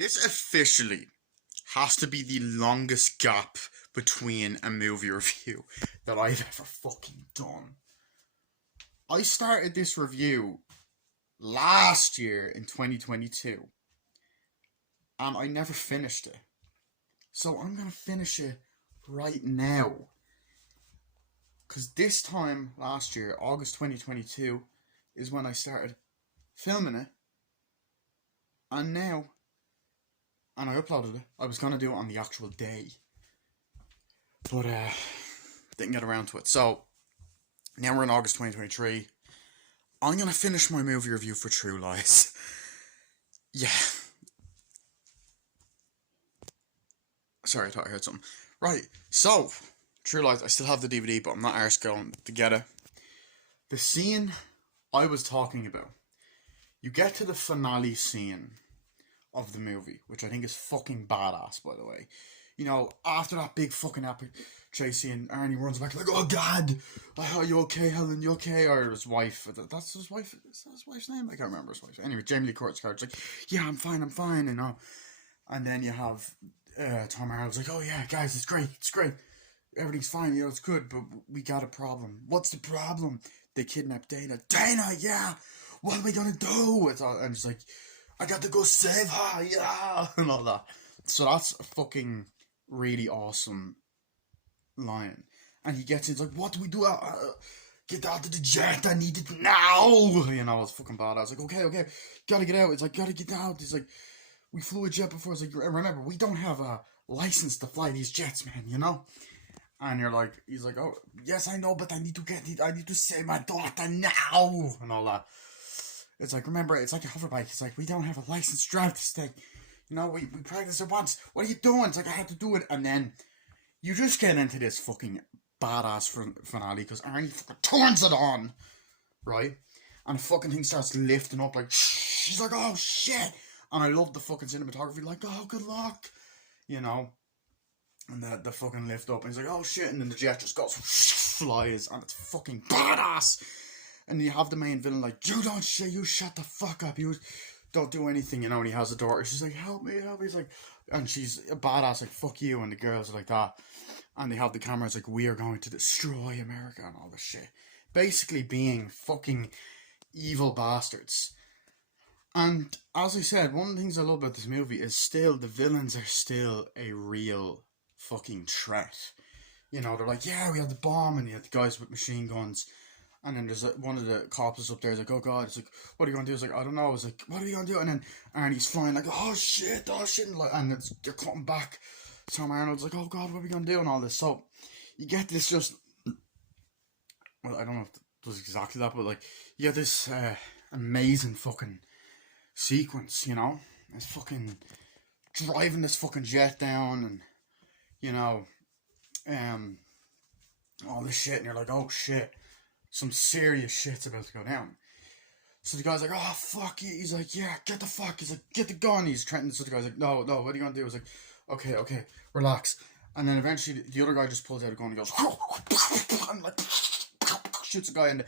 This officially has to be the longest gap between a movie review that I've ever fucking done. I started this review last year in 2022 and I never finished it. So I'm gonna finish it right now. Because this time last year, August 2022, is when I started filming it. And now, and I uploaded it. I was gonna do it on the actual day, but didn't get around to it. So now we're in August 2023. I'm gonna finish my movie review for True Lies. Yeah. Sorry, I thought I heard something. Right, so True Lies. I still have the DVD, but I'm not arse going to get it. The scene I was talking about. You get to the finale scene of the movie, which I think is fucking badass, by the way. You know, after that big fucking epic chase scene, Arnie runs back like, "Oh God, are you okay, Helen? You okay?" Or his wife. That's his wife. Is that his wife's name? I can't remember his wife. Anyway, Jamie Lee Curtis character like, "Yeah, I'm fine," you know. And then you have Tom Harrell's like, "Oh yeah, guys, it's great, everything's fine, you know, it's good, but we got a problem." "What's the problem?" "They kidnapped Dana." "Dana, yeah. What are we gonna do?" And she's like, "I got to go save her, yeah," and all that. So that's a fucking really awesome line. And he gets in, he's like, "What do we do? Get out of the jet, I need it now." You know, it's fucking bad. I was like, okay, gotta get out. It's like, gotta get out. He's like, "We flew a jet before." It's like, "Remember, we don't have a license to fly these jets, man, you know?" And he's like, "Oh, yes, I know, but I need to save my daughter now," and all that. It's like, "Remember, it's like a hoverbike. It's like, we don't have a license to drive this thing. You know, we practiced it once. What are you doing?" It's like, "I had to do it." And then you just get into this fucking badass finale because Arnie fucking turns it on, right? And the fucking thing starts lifting up like, she's like, "Oh shit." And I love the fucking cinematography, like, "Oh, good luck," you know? And the fucking lift up, and he's like, "Oh shit," and then the jet just goes, flies, and it's fucking badass. And you have the main villain like, you shut the fuck up, you don't do anything," you know, and he has a daughter, she's like, help me. He's like, and she's a badass, like, "Fuck you," and the girls are like that. And they have the cameras like, "We are going to destroy America," and all this shit. Basically being fucking evil bastards. And as I said, one of the things I love about this movie is still the villains are still a real fucking threat. You know, they're like, "Yeah, we had the bomb," and you had the guys with machine guns. And then there's like, one of the cops is up there. He's like, "Oh God!" It's like, "What are you gonna do?" It's like, "I don't know." It's like, "What are you gonna do?" And then Arnie's flying like, "Oh shit, oh shit!" And they're cutting back. Tom Arnold's like, "Oh God, what are we gonna do?" And all this. So you get this just, well, I don't know if it was exactly that, but like you get this amazing fucking sequence. You know, it's fucking driving this fucking jet down, and you know, um, all this shit, and you're like, "Oh shit, some serious shit's about to go down." So the guy's like, "Oh fuck you." He's like, "Yeah, get the fuck." He's like, "Get the gun." He's threatening. So the guy's like, "No, no, what are you gonna do?" He's like, okay, relax." And then eventually the other guy just pulls out a gun and goes, and like shoots a guy in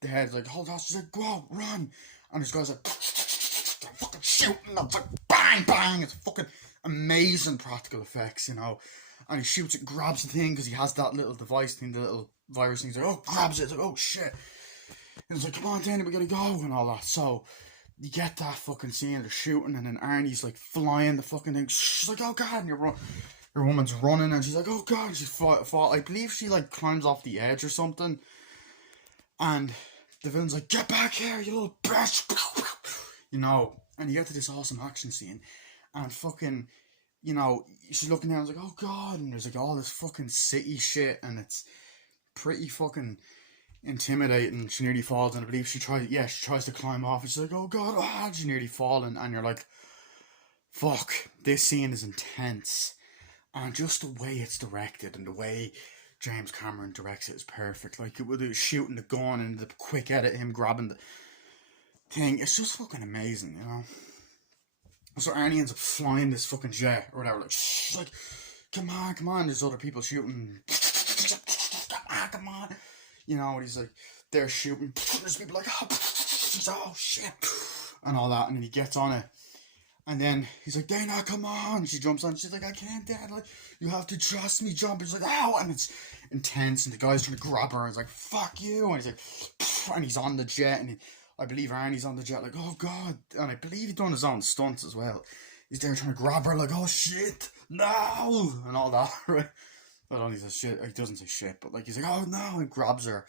the head. He's like, "Hold on." She's like, "Go, run." And this guy's like, fucking shooting. And it's like, bang, bang. It's fucking amazing practical effects, you know. And he shoots it, grabs the thing because he has that little device thing, the little virus thing. He's like, "Oh," grabs it. It's like, "Oh shit." And it's like, "Come on, Danny, we gotta go," and all that. So you get that fucking scene, they're shooting, and then Arnie's like flying the fucking thing. She's like, "Oh God," and your woman's running, and she's like, "Oh God," and she's fall. I believe she like climbs off the edge or something, and the villain's like, "Get back here, you little bitch," you know. And you get to this awesome action scene, and fucking, you know, she's looking down, and it's like, "Oh God," and there's like all this fucking city shit, and it's pretty fucking intimidating. She nearly falls, and I believe she tries to climb off, and she's like, "Oh God," she nearly falling, and you're like, fuck, this scene is intense. And just the way it's directed and the way James Cameron directs it is perfect. Like, with the shooting the gun and the quick edit, him grabbing the thing, it's just fucking amazing, you know. So Arnie ends up flying this fucking jet or whatever, like, like, come on, there's other people shooting, come on, you know, and he's like, they're shooting, there's people like, "Oh shit," and all that, and then he gets on it, And then he's like, Dana, come on. She jumps on. She's like, I can't, Dad. Like, you have to trust me, jump. And she's like, ow. And it's intense. And the guy's trying to grab her. And he's like, fuck you. And he's like, pff, and he's on the jet. And I believe Arnie's on the jet. Like, oh, God. And I believe he's done his own stunts as well. He's there trying to grab her. Like, oh, shit. No. And all that, right? I don't know, he says shit. He doesn't say shit. But, like, he's like, oh, no. And grabs her.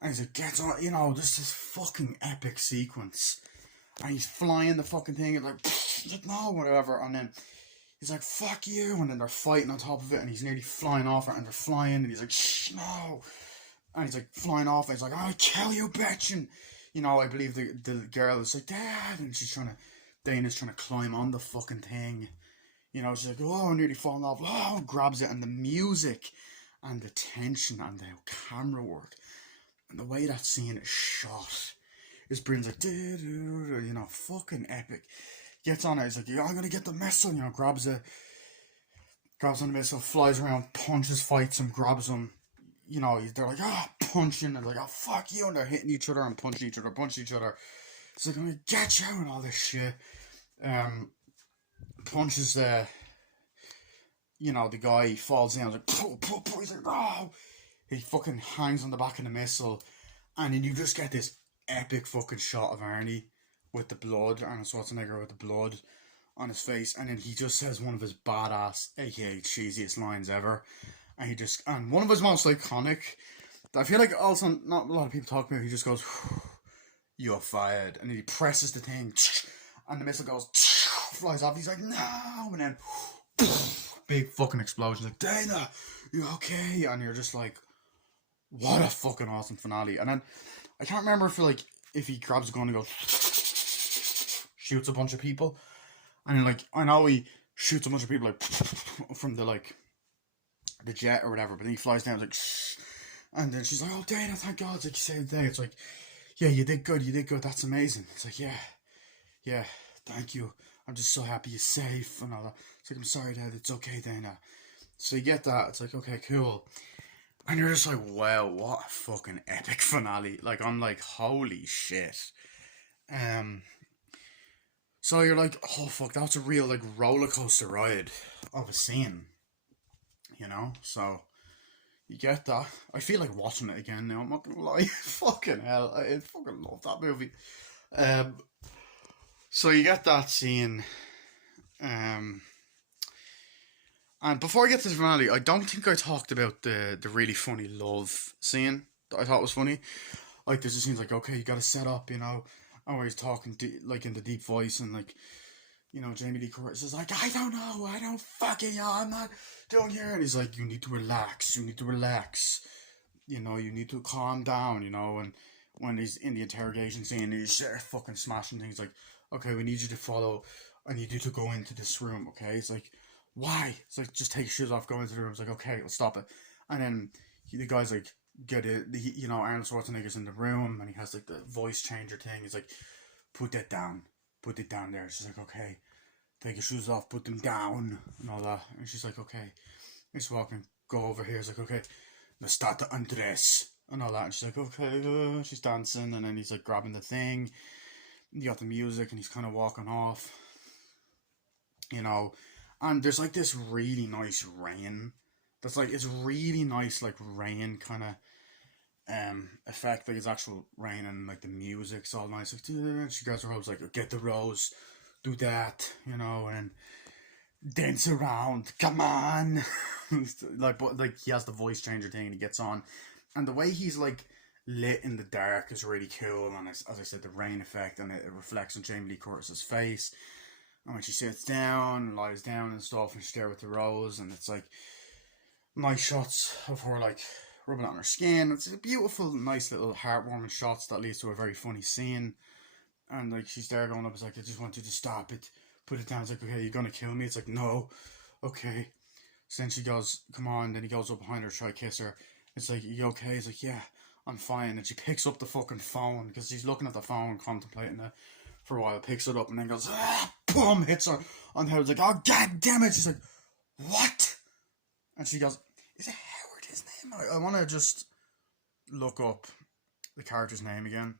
And he's like, gets on. You know, this fucking epic sequence. And he's flying the fucking thing, and like, no, whatever. And then he's like, fuck you. And then they're fighting on top of it, and he's nearly flying off her, and they're flying, and he's like, shh, no. And he's like, flying off, and he's like, I'll kill you, bitch. And, you know, I believe the girl is like, Dad. And Dana's trying to climb on the fucking thing. You know, she's like, oh, I'm nearly falling off. Oh, grabs it, and the music, and the tension, and the camera work, and the way that scene is shot. His brain's like, you know, fucking epic. Gets on it, he's like, yeah, I'm gonna get the missile, you know, grabs on the missile, flies around, punches, fights him, grabs him. You know, they're like, punching, and like, oh, fuck you, and they're hitting each other and punching each other. It's like, I'm gonna get you, and all this shit. Punches you know, the guy, he falls down, like, he's like, oh! He fucking hangs on the back of the missile, and then you just get this epic fucking shot of Arnie with the blood, Arnold Schwarzenegger with the blood on his face, and then he just says one of his badass, aka cheesiest lines ever, and one of his most iconic, I feel like also not a lot of people talk about, he just goes, you're fired, and then he presses the thing, and the missile goes, flies off, he's like, no, and then, big fucking explosion, like, Dana, you okay? And you're just like, what a fucking awesome finale. And then I can't remember if he grabs a gun and goes shoots a bunch of people, and like, I know he shoots a bunch of people like from the jet or whatever, but then he flies down like, and then she's like, oh Dana, thank God, it's like you saved the day. It's like, yeah, you did good, that's amazing. It's like, yeah, thank you, I'm just so happy you're safe and all that. It's like, I'm sorry, Dad, it's okay, Dana. So you get that, it's like, okay, cool. And you're just like, wow, what a fucking epic finale. Like, I'm like, holy shit. So you're like, oh fuck, that was a real like roller coaster ride of a scene. You know? So you get that. I feel like watching it again now, I'm not gonna lie. Fucking hell. I fucking love that movie. So you get that scene. And before I get to the finale, I don't think I talked about the really funny love scene that I thought was funny. Like, there's a scene like, okay, you gotta set up, you know, and where he's talking like in the deep voice, and like, you know, Jamie Lee Curtis is like, I don't know, I don't fucking know, I'm not doing here. And he's like, you need to relax, you know, you need to calm down, you know. And when he's in the interrogation scene, he's fucking smashing things, like, okay, we need you to follow, I need you to go into this room, okay? It's like, why? It's like, just take your shoes off, go into the room. It's like, okay, let's stop it. And then the guy's like, get it, you know, Arnold Schwarzenegger's in the room, and he has like the voice changer thing. He's like, put it down there. She's like, okay, take your shoes off, put them down, and all that. And she's like, okay. He's walking, go over here. He's like, okay, let's start to undress, and all that. And she's like, okay, she's dancing, and then he's like grabbing the thing. You got the music, and he's kind of walking off, you know. And there's like this really nice rain. That's like, it's really nice, like rain kind of effect. Like, it's actual rain, and like the music's all nice. Like, she grabs her hopes, like, get the rose, do that, you know, and dance around. Come on, like, but like he has the voice changer thing, and he gets on, and the way he's like lit in the dark is really cool. And as I said, the rain effect, and it reflects on Jamie Lee Curtis's face. And when she sits down, lies down and stuff, and she's there with the rose, and it's like nice shots of her like rubbing on her skin. It's a beautiful, nice little heartwarming shots that leads to a very funny scene. And like, she's there going up, it's like, I just want you to stop it, put it down. It's like, okay, you're gonna kill me? It's like, no, okay. So then she goes, come on. Then he goes up behind her to try to kiss her. It's like, you okay? He's like, yeah, I'm fine. And she picks up the fucking phone, because she's looking at the phone, contemplating it for a while, picks it up, and then goes, boom, hits her on the head. It's like, oh, god damn it. She's like, what? And she goes, is it Howard his name? I want to just look up the character's name again.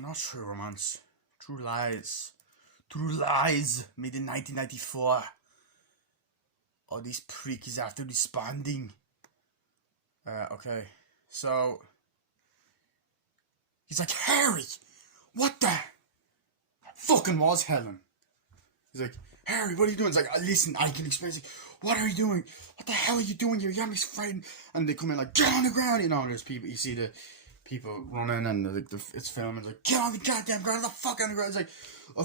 Not True Romance. True Lies. True Lies, made in 1994. All these pricks after responding. Okay. So, he's like, Harry, what the fucking was Helen? He's like, Harry, what are you doing? It's like, listen, I can explain. He's like, what are you doing? What the hell are you doing here? You got me frightened. And they come in like, get on the ground. You know, there's people, you see the people running and it's filming. It's like, get on the goddamn ground. Get the fuck on the ground. It's like,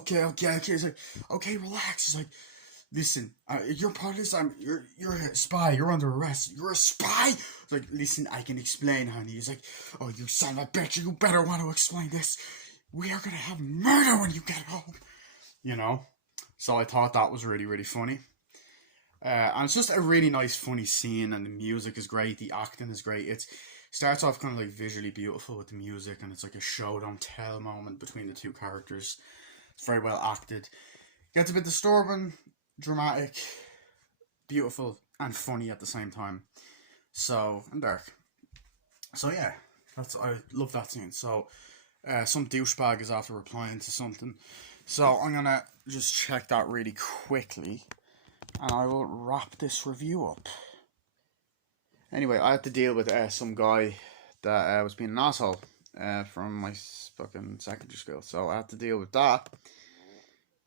okay. It's like, okay, relax. It's like, listen, you're part of this. You're a spy. You're under arrest. You're a spy. It's like, listen, I can explain, honey. He's like, oh, you son of a bitch. You better want to explain this. We are going to have murder when you get home. You know? So I thought that was really, really funny. And it's just a really nice, funny scene, and the music is great, the acting is great. It starts off kind of like visually beautiful with the music, and it's like a show don't tell moment between the two characters. It's very well acted. Gets a bit disturbing, dramatic, beautiful, and funny at the same time. So, and dark. So yeah, I love that scene. So, some douchebag is after replying to something. So I'm gonna just check that really quickly, and I will wrap this review up. Anyway, I had to deal with some guy that was being an asshole from my fucking secondary school. So I had to deal with that.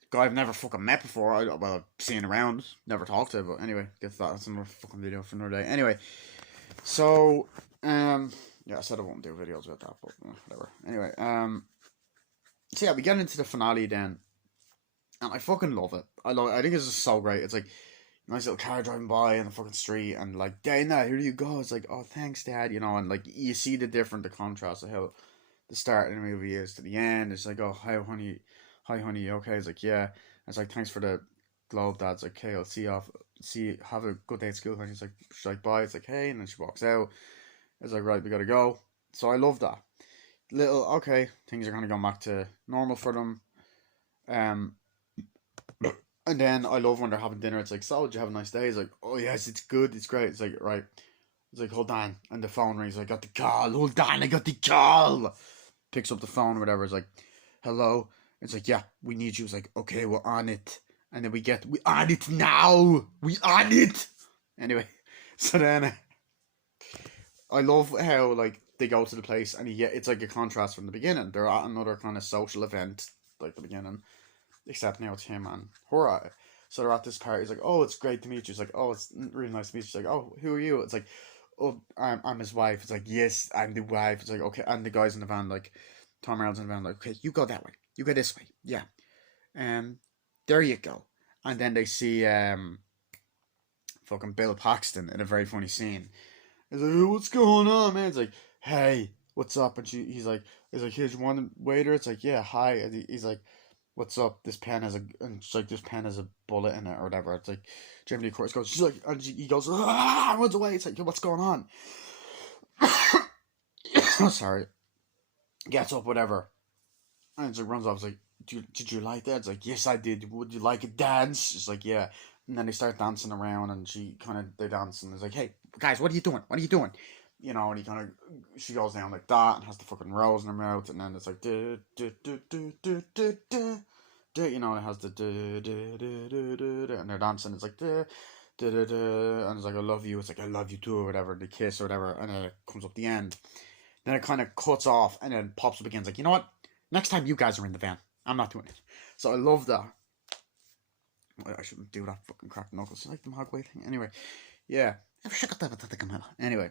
Guy I've never fucking met before. I've seen around, never talked to, but anyway, get to that. That's another fucking video for another day. Anyway, so yeah, I said I won't do videos about that, but whatever. Anyway, so yeah, we get into the finale then, and I fucking love it. I think it's just so great. It's like nice little car driving by in the fucking street, and like, Dana, here you go. It's like, oh, thanks, Dad. You know, and like you see the contrast of how the start of the movie is to the end. It's like, oh, hi, honey, you okay? It's like, yeah. It's like, thanks for the globe, Dad. It's like, okay, I'll see you off. Have a good day at school. And she's like, bye. It's like, hey, and then she walks out. It's like, right, we gotta go. So I love that. Okay, things are gonna go back to normal for them. And then I love when they're having dinner. It's like, so, did you have a nice day? It's like, oh yes, it's good, it's great. It's like, right. It's like, hold on. And the phone rings. I got the call. Hold on, I got the call. Picks up the phone or whatever. It's like, hello. It's like, yeah, we need you. It's like, okay, we're on it. And then we on it now. We on it. Anyway, so then I love how like they go to the place and it's like a contrast from the beginning. They're at another kind of social event like the beginning, except now it's him and her. So they're at this party. He's like, oh, it's great to meet you. It's like, oh, it's really nice to meet you. She's like, oh, who are you? It's like, oh, I'm his wife. It's like, yes, I'm the wife. It's like, okay. And the guys in the van, like, Tom Harrell's in the van, like, okay, you go that way. You go this way. Yeah. There you go. And then they see fucking Bill Paxton in a very funny scene. He's like, hey, what's going on, man? It's like, hey, what's up? And he's like, here's you want a waiter? It's like, yeah, hi. And he's like, what's up? This pen has a bullet in it or whatever. It's like, Jamie Lee Curtis goes, she's like, and he goes, runs away. It's like, what's going on? Sorry. Gets up, whatever. And it's like, runs off. It's like, did you like that? It's like, yes, I did. Would you like a dance? It's like, yeah. And then they start dancing around, and they dance, and it's like, hey, guys, what are you doing? What are you doing? You know, and she goes down like that, and has the fucking rose in her mouth, and then it's like, you know, and it has the and they're dancing, it's like, and it's like, I love you, it's like, I love you too, or whatever, they kiss, or whatever, and then it comes up the end. Then it kind of cuts off, and then pops up again, it's like, you know what? Next time you guys are in the van, I'm not doing it. So I love that. I shouldn't do that fucking crack knuckles. You like the Mogwai thing? Anyway, yeah. Anyway.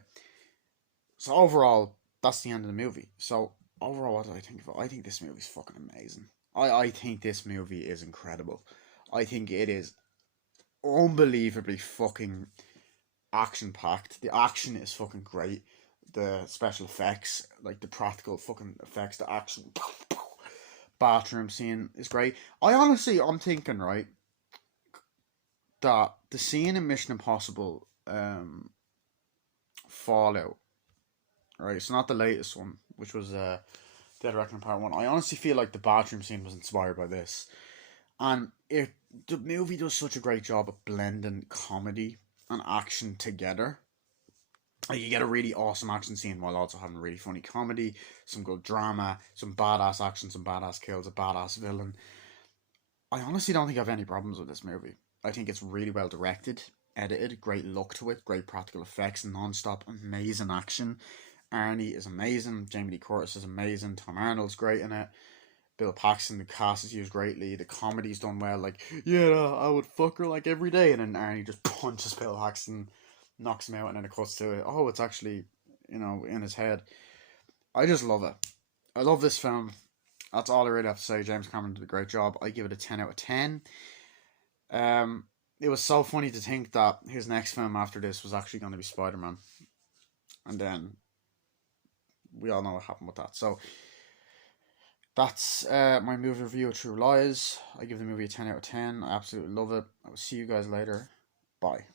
So overall, that's the end of the movie. So overall, what do I think of it? I think this movie's fucking amazing. I think this movie is incredible. I think it is unbelievably fucking action-packed. The action is fucking great. The special effects, like the practical fucking effects, the action bathroom scene is great. I'm thinking, right, that the scene in Mission Impossible Fallout, right, it's not the latest one, which was Dead Reckoning Part 1. I honestly feel like the bathroom scene was inspired by this. And the movie does such a great job of blending comedy and action together. Like, you get a really awesome action scene while also having a really funny comedy, some good drama, some badass action, some badass kills, a badass villain. I honestly don't think I have any problems with this movie. I think it's really well directed, edited, great look to it, great practical effects, non-stop amazing action. Arnie is amazing, Jamie Lee Curtis is amazing, Tom Arnold's great in it. Bill Paxton, the cast is used greatly. The comedy's done well. Like, yeah, I would fuck her like every day, and then Arnie just punches Bill Paxton, knocks him out, and then it cuts to it. Oh, it's actually, in his head. I just love it. I love this film. That's all I really have to say. James Cameron did a great job. I give it a 10 out of 10. Um, it was so funny to think that his next film after this was actually going to be Spider Man, and then we all know what happened with that. So that's my movie review of True Lies. I give the movie a 10 out of 10. I absolutely love it. I will see you guys later. Bye.